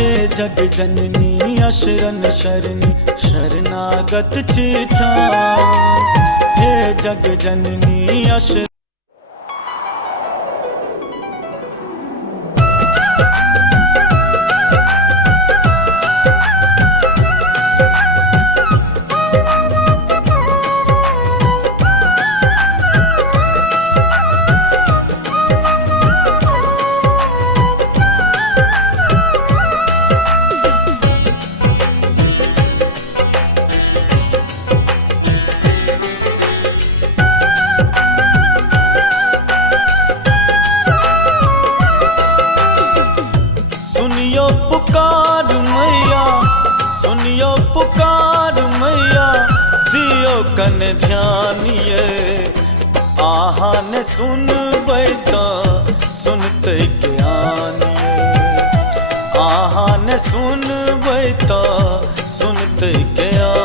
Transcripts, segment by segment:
हे जग जननी अशरण शरणी शरणागत चिठान। हे जग जननी अशरण पुकार मैया, सुनियो पुकार मैया, दियो कन ध्यानिए। आहा ने सुनबै त सुनते ज्ञानिए, आहा ने सुनबै त सुनते ज्ञानिए।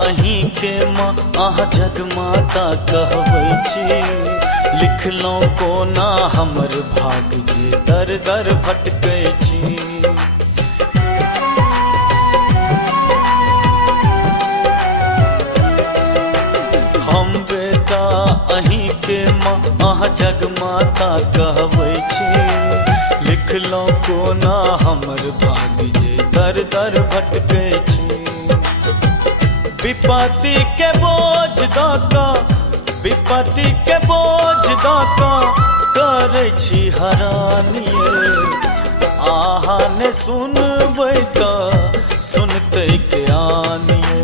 अहीं के माँ अहाँ जग माता कहबै छी। लिखलौं कोना हमर भाग जे दर दर भटकै छी। हम बेटा अहीं के माँ अहाँ जग माता कहबै छी। लिखलौं कोना हमर भाग जे दर दर भटकै छी। विपत्ति के बोझ दाका, विपत्ति के बोझ दाका करै छी हरानिए। आहा ने सुनबै त सुनते ज्ञानिए।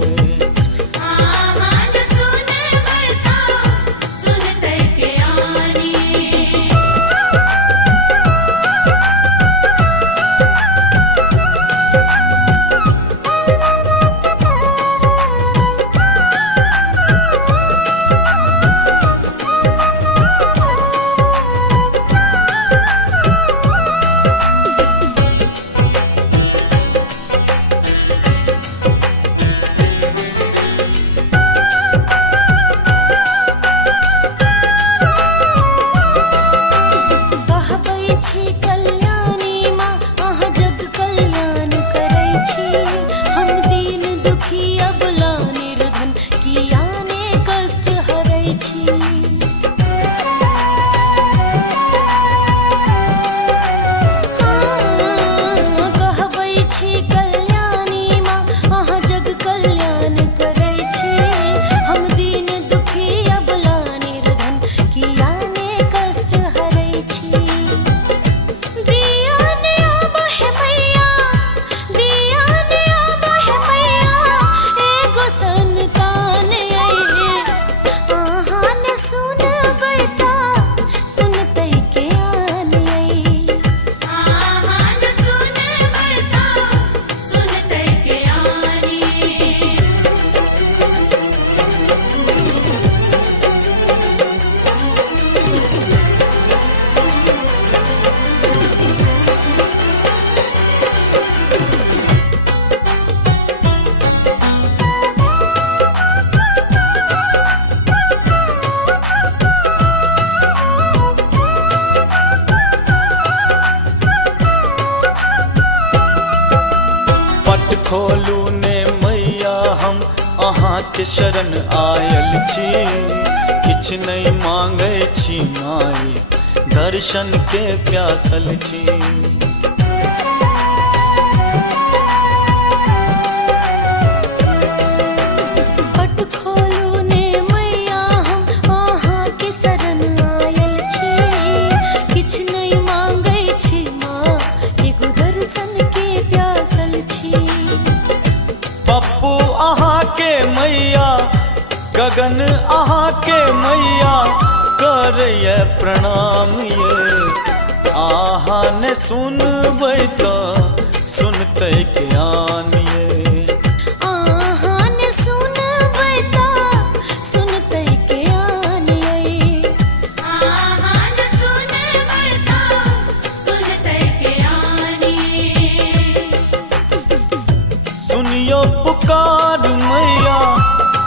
खोलू ने मैया हम अहाँ के शरण आयल छी। किछ नहीं मांगे छी माई, दर्शन के प्यासल छी। पट खोलू ने मैया हम गगन अहाँ के मैया करय प्रणाम ये। आहा ने सुनबै त सुनतै ज्ञान ये। आहा ने सुनबै त सुनतै ज्ञान ये। आहा ने सुनबै त सुनतै ज्ञान ये। सुनियो पुकार मैया,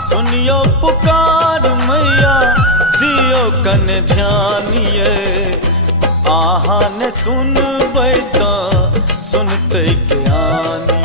सुनियो पुकार मैया, दियो कन ध्यान ये। आहा ने सुनबै त सुनतै ज्ञान।